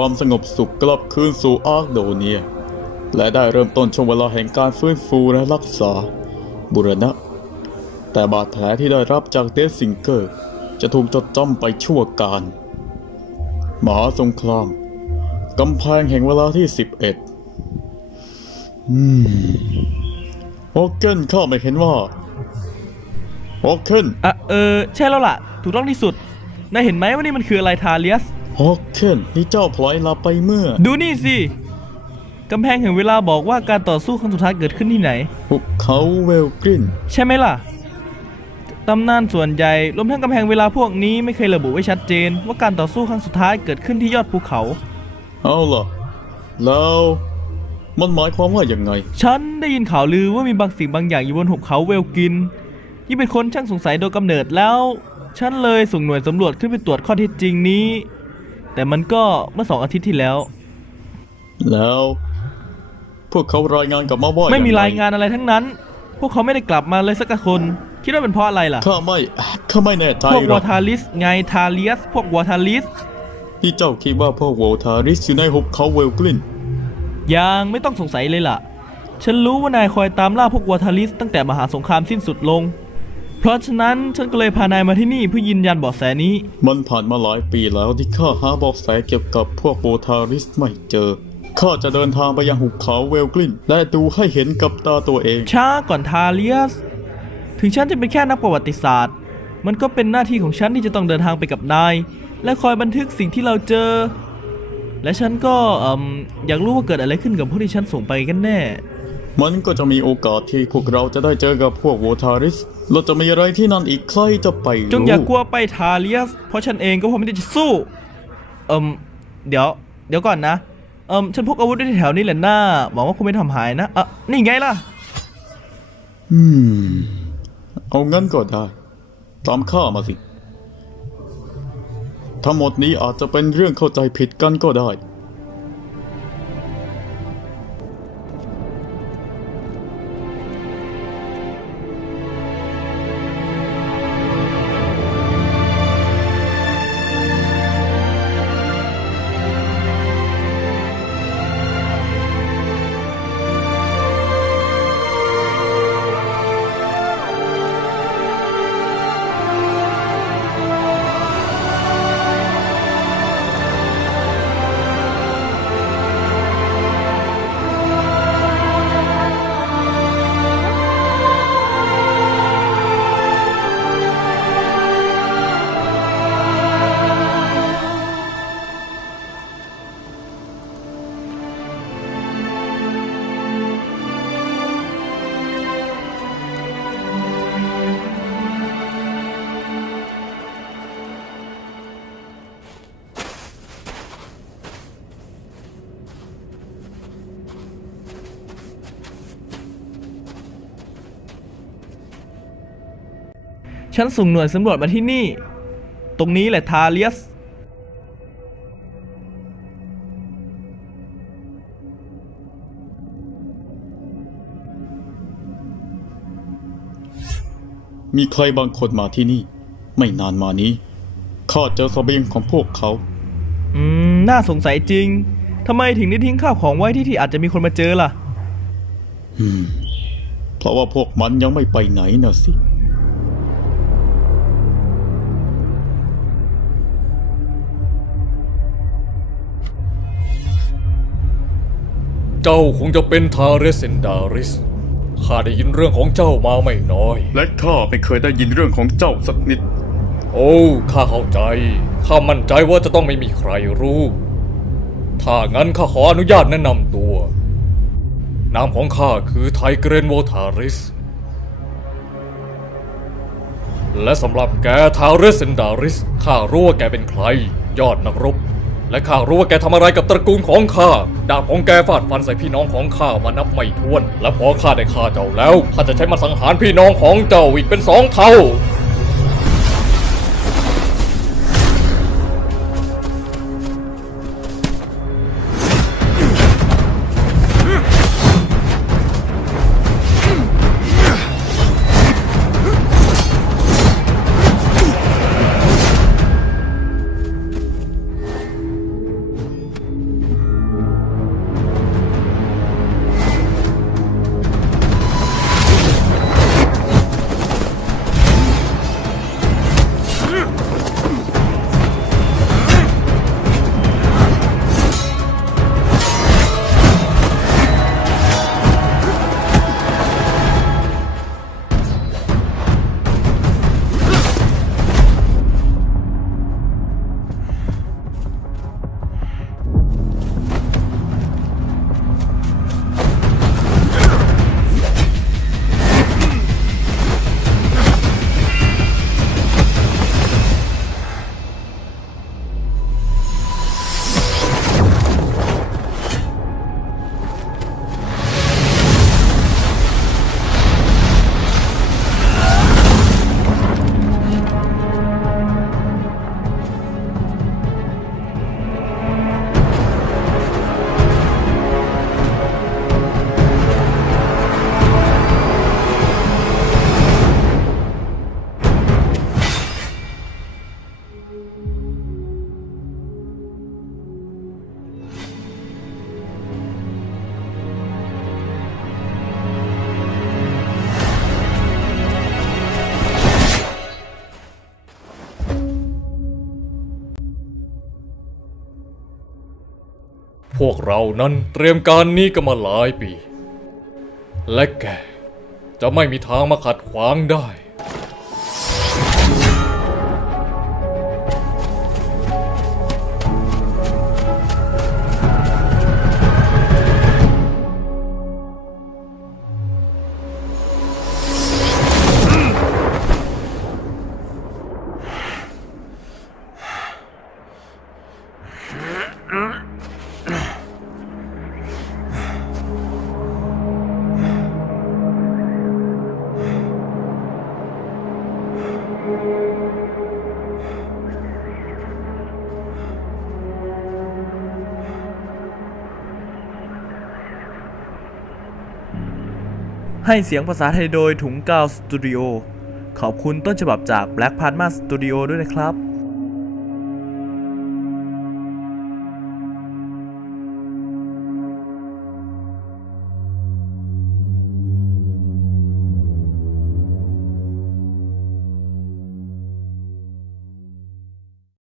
ความสงบสุขกลับคืนสู่อาร์คโดเนีย และได้เริ่มต้นช่วงเวลาแห่งการฟื้นฟูและรักษา บุรณะ แต่บาดแผลที่ได้รับจากเดซซิงเกอร์ จะถูกจดจำไปชั่วการหมหาสงครามกำแพงแห่งเวลาที่11อืมฮอกเกนข้าไม่เห็นว่าฮอกเกนอะเออใช่แล้วล่ะ ถูกต้องที่สุด นายเห็นไหมว่านี่มันคืออะไรทาเลียส ฮอกเกนนี่เจ้าพลอยลาไปเมื่อ ดูนี่สิกำแพงแห่งเวลาบอกว่าการต่อสู้ครั้งสุดท้ายเกิดขึ้นที่ไหน หุบเขาเวลกรินใช่ไหมล่ะตำนานส่วนใหญ่รวมทั้งกำแพงเวลาพวกนี้ไม่เคยระบุไว้ชัดเจน ว่าการต่อสู้ครั้งสุดท้ายเกิดขึ้นที่ยอดภูเขา เอาล่ะแล้วมันหมายความว่าอย่างไง ฉันได้ยินข่าวลือว่ามีบางสิ่งบางอย่างอยู่บนหุบเขาเวลกินยี่เป็นคนช่างสงสัยโดยกำเนิดแล้ว ฉันเลยส่งหน่วยสำรวจขึ้นไปตรวจข้อเท็จจริงนี้ แต่มันก็เมื่อสองอาทิตย์ที่แล้ว แล้ว พวกเขารายงานกลับมาว่าไม่มีงงรายงานอะไรทั้งนั้น พวกเขาไม่ได้กลับมาเลยสักคน คิดว่าเป็นเพราะอะไรล่ะข้าไม่ข้าไม่แน่ใจพวกหรวออกทาลิสไงทาเลียสพวกวอทาลิสที่เจ้าคิดว่าพวกโวลทาริสอยู่ในหุบเขาเวลกรินยังไม่ต้องสงสัยเลยล่ะ ฉันรู้ว่านายคอยตามล่าพวกวอทาลิสตั้งแต่มหาสงครามสิ้นสุดลงเพ ราะฉะนั้นฉันก็เลยพานายมาที่นี่เพื่อยืนยันเบาะแสนี้ มันผ่านมาหลายปีแล้วที่ข้าหาเบอกแสเกี่ยวกับพวกโวลทาริสไม่เจอ ข้าจะเดินทางไปยังหุบเขาเวลกรินและดูให้เห็นกับตาตัวเอง ช้าก่อนทาเลียส ถึงฉันจะเป็นแค่นักประวัติศาสตร์ มันก็เป็นหน้าที่ของฉันที่จะต้องเดินทางไปกับนาย และคอยบันทึกสิ่งที่เราเจอ และฉันก็เอืมอยากรู้ว่าเกิดอะไรขึ้นกับพวกที่ฉันส่งไปกันแน่ มันก็จะมีโอกาสที่พวกเราจะได้เจอกับพวกโวลทาริส เราจะมีอะไรที่นั่นอีกใครจะไปรู้จงอย่ากลัวไปทาเลียส เพราะฉันเองก็พร้อมที่จะสู้ เอิมเดี๋ยว เดี๋ยวก่อนนะ เอิมฉันพกอาวุธไว้ที่แถวนี้แหละหน้าหวังว่าคงไม่ทำหายนะเอะนี่ไงล่ะ อืม เอางั้นก็ได้ ตามข้ามาสิ ทั้งหมดนี้อาจจะเป็นเรื่องเข้าใจผิดกันก็ได้ ฉันส่งหน่วยสำรวจมาที่นี่ ตรงนี้แหละทาเลียส มีใครบางคนมาที่นี่ ไม่นานมานี้ ข้าเจอเสบียงของพวกเขา อืม น่าสงสัยจริง ทำไมถึงได้ทิ้งข้าวของไว้ที่ที่อาจจะมีคนมาเจอล่ะเพราะว่าพวกมันยังไม่ไปไหนนะสิ เจ้าคงจะเป็นทาเรสเซนดาริส ข้าได้ยินเรื่องของเจ้ามาไม่น้อย และข้าไม่เคยได้ยินเรื่องของเจ้าสักนิด โอ้ ข้าเข้าใจ ข้ามั่นใจว่าจะต้องไม่มีใครรู้ ถ้างั้นข้าขออนุญาตแนะนำตัว นามของข้าคือไทเกรนโวทาริส และสำหรับแกทาเรสเซนดาริส ข้ารู้ว่าแกเป็นใคร ยอดนักรบ และข้ารู้ว่าแกทำอะไรกับตระกูลของข้า ดาบของแกฟาดฟันใส่พี่น้องของข้ามานับไม่ถ้วน และพอข้าได้ฆ่าเจ้าแล้ว ข้าจะใช้มาสังหารพี่น้องของเจ้าอีกเป็นสองเท่า พวกเรานั้นเตรียมการนี้กันมาหลายปี และแกจะไม่มีทางมาขัดขวางได้ ให้เสียงภาษาไทยโดยถุงกาวสตูดิโอขอบคุณต้นฉบับจาก Black p a d m a Studio ด้วยนะครับ